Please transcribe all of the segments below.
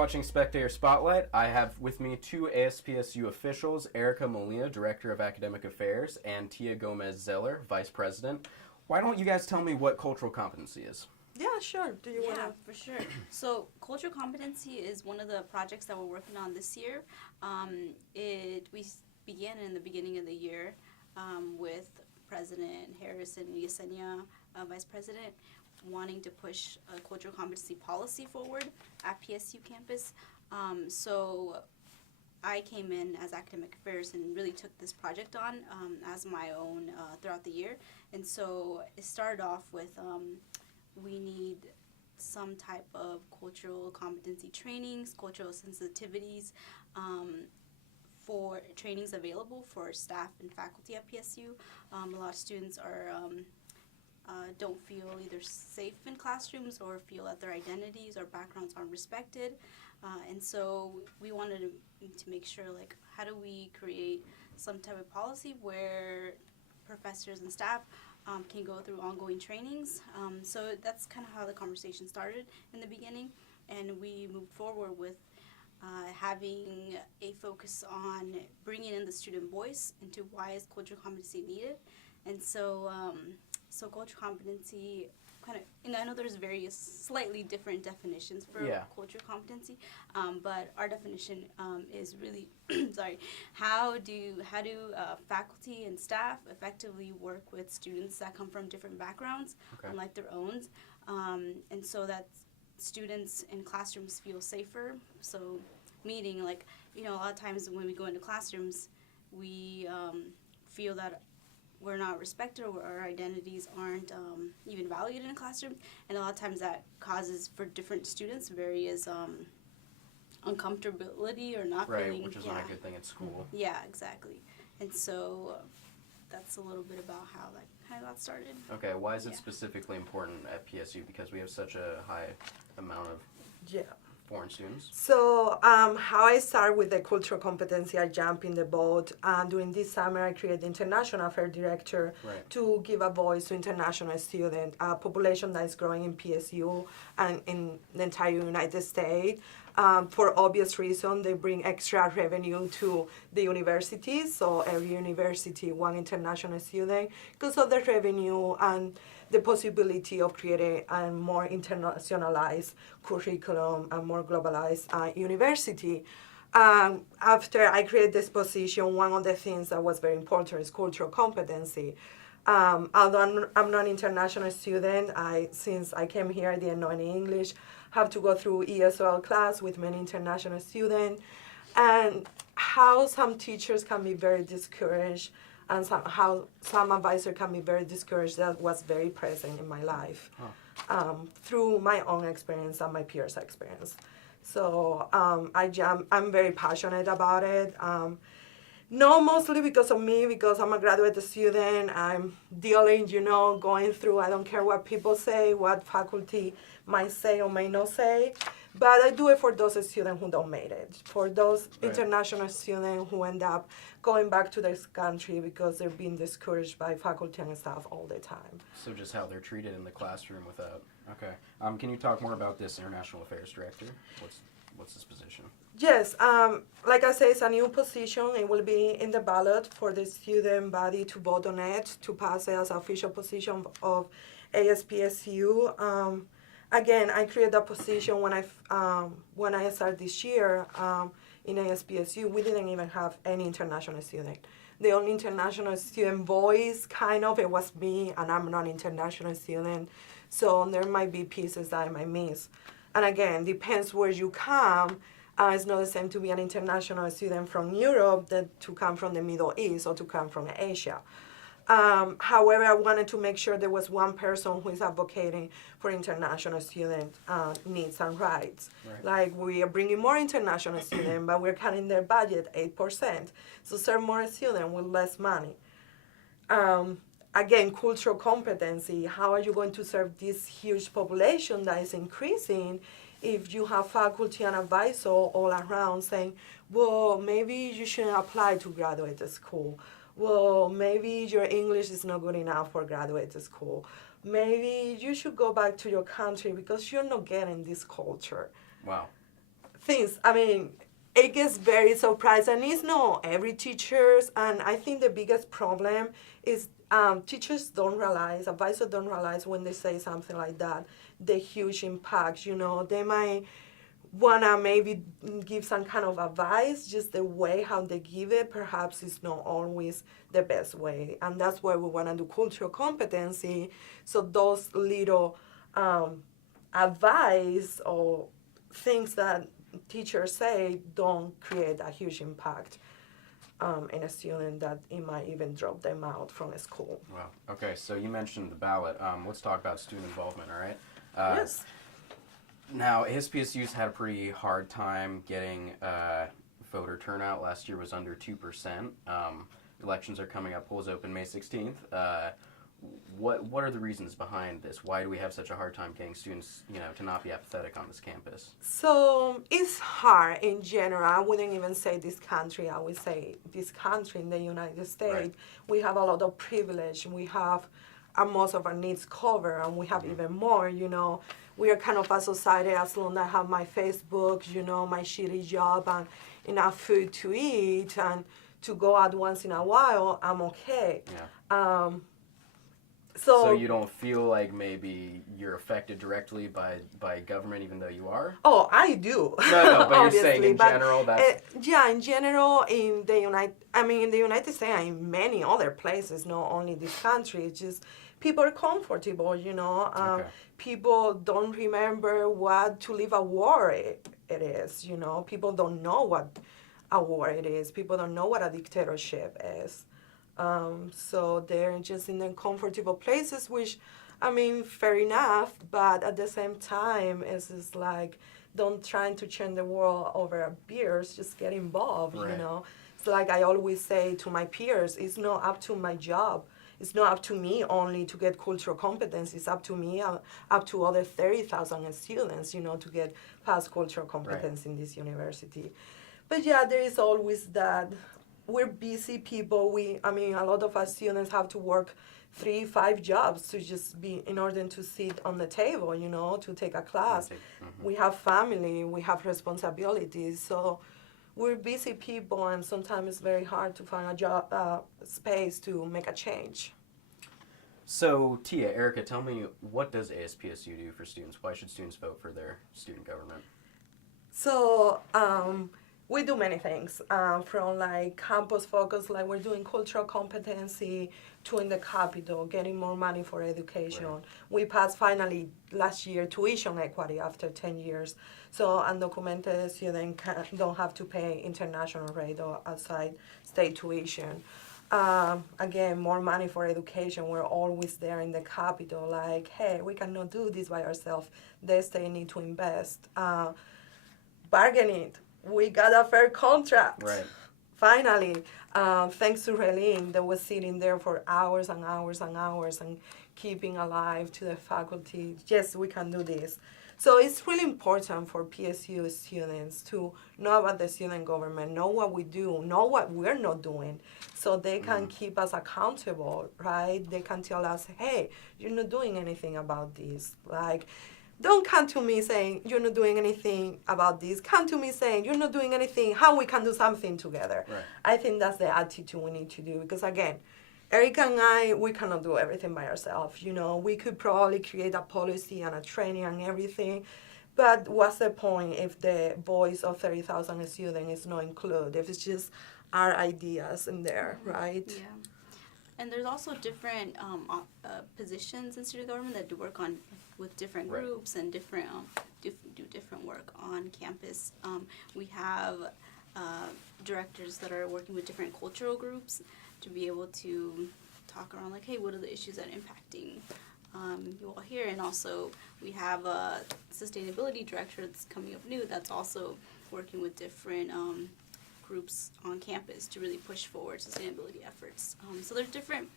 watching Spectator Spotlight. I have with me two ASPSU officials, Erika Molina, Director of Academic Affairs, and Tia Gomez-Zeller, Vice President. Why don't you guys tell me what cultural competency is? Yeah, sure. Do you want to? Yeah, for sure. So, cultural competency is one of the projects that we're working on this year. We began in the beginning of the year with President Harris and Yesenia, Vice President, wanting to push a cultural competency policy forward at PSU campus. So I came in as academic affairs and really took this project on as my own throughout the year. And so it started off with we need some type of cultural competency trainings, cultural sensitivities, for trainings available for staff and faculty at PSU. A lot of students don't feel either safe in classrooms or feel that their identities or backgrounds aren't respected. And so we wanted to make sure, like, how do we create some type of policy where professors and staff can go through ongoing trainings. So that's kind of how the conversation started in the beginning. And we moved forward with having a focus on bringing in the student voice into why is cultural competency needed. And so so cultural competency kind of, and I know there's various slightly different definitions for cultural competency, but our definition is really how do faculty and staff effectively work with students that come from different backgrounds, unlike their own, and so that students in classrooms feel safer. So meaning, like, a lot of times when we go into classrooms, we feel that we're not respected or our identities aren't even valued in a classroom. And a lot of times that causes, for different students, various uncomfortability or not feeling. Right, which is not a good thing at school. Yeah, exactly. And so that's a little bit about how that kind of got started. Okay, why is it specifically important at PSU? Because we have such a high amount of foreign students. So how I start with the cultural competency, I jump in the boat. During this summer, I created the International Affairs Director to give a voice to international students, a population that is growing in PSU and in the entire United States. For obvious reason, they bring extra revenue to the universities. So every university, one international student, because of the revenue and the possibility of creating a more internationalized curriculum and more globalized university. After I created this position, one of the things that was very important is cultural competency. Although I'm not an international student, since I came here, I didn't know any English, have to go through ESOL class with many international students, and how some teachers can be very discouraged and how some advisors can be very discouraged. That was very present in my life through my own experience and my peers' experience. So I'm very passionate about it. No, mostly because of me, because I'm a graduate student. I'm dealing, going through, I don't care what people say, what faculty might say or may not say, but I do it for those students who don't make it, for those international students who end up going back to their country because they're being discouraged by faculty and staff all the time. So just how they're treated in the classroom without, can you talk more about this International Affairs Director? What's this position? Yes, like I said, it's a new position. It will be in the ballot for the student body to vote on it, to pass it as an official position of ASPSU. Again, I created that position when I started this year in ASPSU. We didn't even have any international student. The only international student voice, it was me, and I'm not an international student. So there might be pieces that I might miss. And again, depends where you come. It's not the same to be an international student from Europe than to come from the Middle East or to come from Asia. However, I wanted to make sure there was one person who is advocating for international student needs and rights. Like, we are bringing more international students, but we're cutting their budget 8%. So serve more students with less money. Again, cultural competency. How are you going to serve this huge population that is increasing if you have faculty and advisors all around saying, well, maybe you shouldn't apply to graduate school. Well, maybe your English is not good enough for graduate school. Maybe you should go back to your country because you're not getting this culture. Wow. things. I mean, it gets very surprised, and it's not every teachers. And I think the biggest problem is teachers don't realize, advisors don't realize when they say something like that, the huge impact. You know, they might wanna maybe give some kind of advice, just the way how they give it perhaps is not always the best way, and that's why we wanna do cultural competency, so those little advice or things that teachers say don't create a huge impact in a student that it might even drop them out from school. Wow. Okay, so you mentioned the ballot. Let's talk about student involvement, all right? Yes. Now, ASPSU's had a pretty hard time getting voter turnout. Last year was under 2%. Elections are coming up. Polls open May 16th. What are the reasons behind this? Why do we have such a hard time getting students, to not be apathetic on this campus? So it's hard in general. I wouldn't even say this country. I would say this country in the United States. Right. We have a lot of privilege. We have most of our needs covered, and we have even more. We are kind of a society, as long as I have my Facebook, my shitty job, and enough food to eat, and to go out once in a while, I'm okay. Yeah. So you don't feel like maybe you're affected directly by government, even though you are? Oh, I do. No, but you're saying in general that's... Yeah, in general, in the United States and in many other places, not only this country, it's just people are comfortable, Okay. People don't remember what to live a war it is, People don't know what a war it is. People don't know what a dictatorship is. So they're just in the comfortable places, which, fair enough, but at the same time, it's just like, don't try to change the world over beers, just get involved, Right. It's like I always say to my peers, it's not up to my job. It's not up to me only to get cultural competence. It's up to me, up to other 30,000 students, to get past cultural competence in this university. But yeah, there is always that. We're busy people. A lot of our students have to work 3-5 jobs to just be in order to sit on the table, to take a class. Mm-hmm. We have family, we have responsibilities. So we're busy people, and sometimes it's very hard to find a job space to make a change. So, Tia, Erika, tell me, what does ASPSU do for students? Why should students vote for their student government? So, we do many things, from like campus focus, like we're doing cultural competency, to in the Capitol, getting more money for education. Right. We passed finally last year tuition equity after 10 years. So undocumented students don't have to pay international rate or outside state tuition. Again, more money for education. We're always there in the Capitol, like, hey, we cannot do this by ourselves. The state need to invest. Bargaining. We got a fair contract. Right. Finally, thanks to Relin, that was sitting there for hours and hours and hours and keeping alive to the faculty. Yes, we can do this. So it's really important for PSU students to know about the student government, know what we do, know what we're not doing, so they can keep us accountable, right? They can tell us, hey, you're not doing anything about this. Like, don't come to me saying you're not doing anything about this. Come to me saying you're not doing anything, how we can do something together. Right. I think that's the attitude we need to do, because again, Erika and I, we cannot do everything by ourselves. We could probably create a policy and a training and everything, but what's the point if the voice of 30,000 students is not included, if it's just our ideas in there, right? Yeah. And there's also different positions in student government that do work with different groups and different do different work on campus. We have directors that are working with different cultural groups to be able to talk around, like, hey, what are the issues that are impacting you all here? And also we have a sustainability director that's coming up new that's also working with different groups on campus to really push forward sustainability efforts. So there's different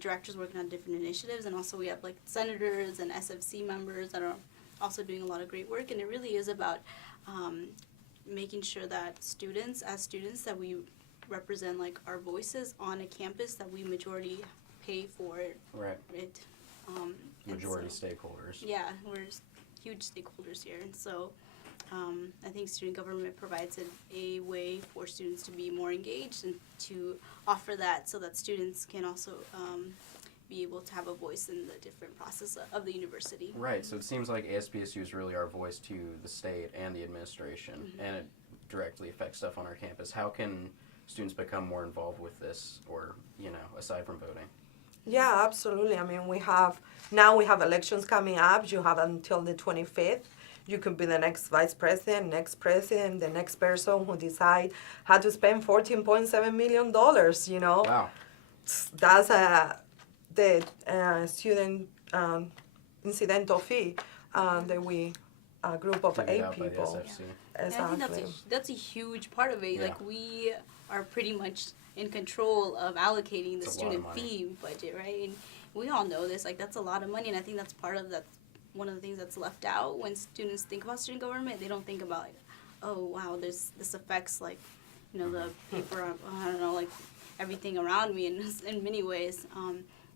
directors working on different initiatives, and also we have like senators and SFC members that are also doing a lot of great work, and it really is about making sure that students that we represent like our voices on a campus that we majority pay for it. Right. Majority stakeholders. Yeah, we're huge stakeholders here, and so I think student government provides a way for students to be more engaged and to offer that so that students can also be able to have a voice in the different process of the university. Right, so it seems like ASPSU is really our voice to the state and the administration, and it directly affects stuff on our campus. How can students become more involved with this, or, aside from voting? Yeah, absolutely. I mean, we have elections coming up. You have until the 25th. You could be the next vice president, the next person who decide how to spend $14.7 million, Wow. That's the student incidental fee that we, a group of Figured 8 out by the people. SFC. Exactly. And I think that's a huge part of it. Yeah. Like, we are pretty much in control of allocating the It's a student lot of money. fee budget, right? And we all know this. Like, that's a lot of money, and I think that's part of that. One of the things that's left out when students think about student government. They don't think about, like, oh wow, this affects, like, the paper. I don't know, like, everything around me in many ways.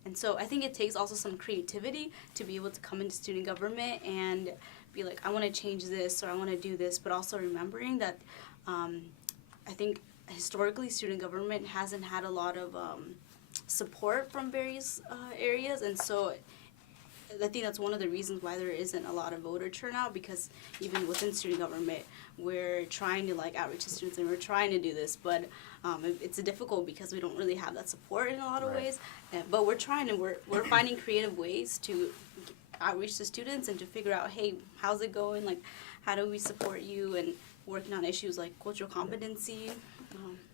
And so I think it takes also some creativity to be able to come into student government and be like, I want to change this or I want to do this, but also remembering that I think historically student government hasn't had a lot of support from various areas, and so I think that's one of the reasons why there isn't a lot of voter turnout, because even within student government, we're trying to outreach to students and we're trying to do this, but it's difficult because we don't really have that support in a lot of Right. ways. But we're trying to we're finding creative ways to outreach to students and to figure out, hey, how's it going? Like, how do we support you? And working on issues like cultural competency.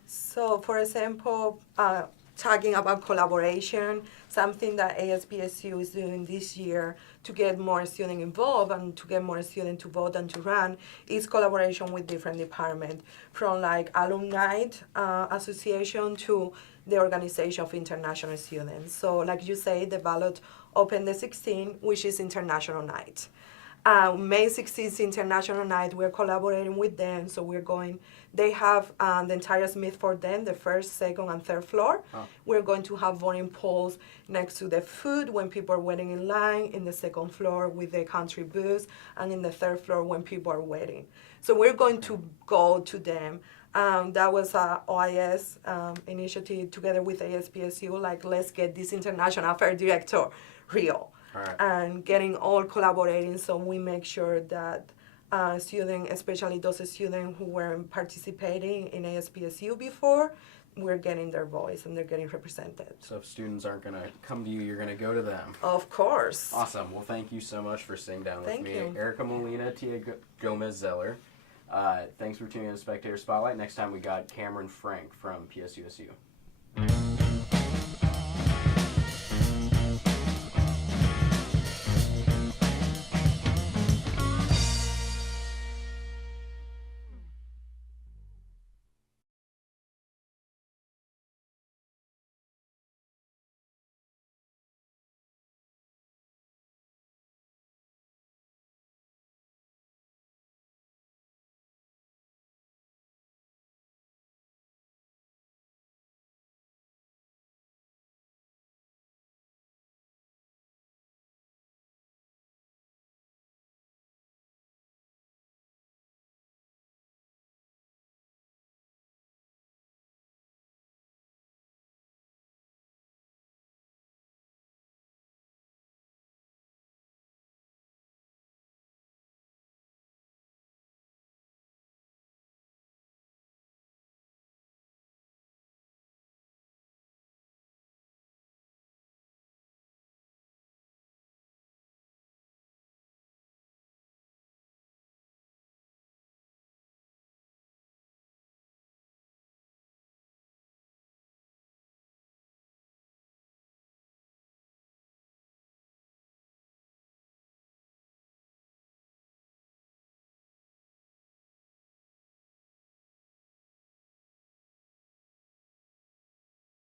So, for example, talking about collaboration, something that ASPSU is doing this year to get more students involved and to get more students to vote and to run is collaboration with different departments, from alumni association to the organization of international students. So, like you say, the ballot opened the 16th, which is International Night. May 16th International Night, we're collaborating with them, so they have the entire Smith for them, the first, second, and third floor. Oh. We're going to have voting polls next to the food when people are waiting in line, in the second floor with the country booths, and in the third floor when people are waiting. So we're going to go to them. That was a OIS initiative together with ASPSU, let's get this international affair director real. All right. And getting all collaborating, so we make sure that students, especially those students who weren't participating in ASPSU before, we're getting their voice and they're getting represented. So if students aren't going to come to you, you're going to go to them. Of course. Awesome. Well, thank you so much for sitting down with Thank me. you. Erika Molina, Tia Gomez-Zeller. Thanks for tuning in to Spectator Spotlight. Next time we got Cameron Frank from PSUSU.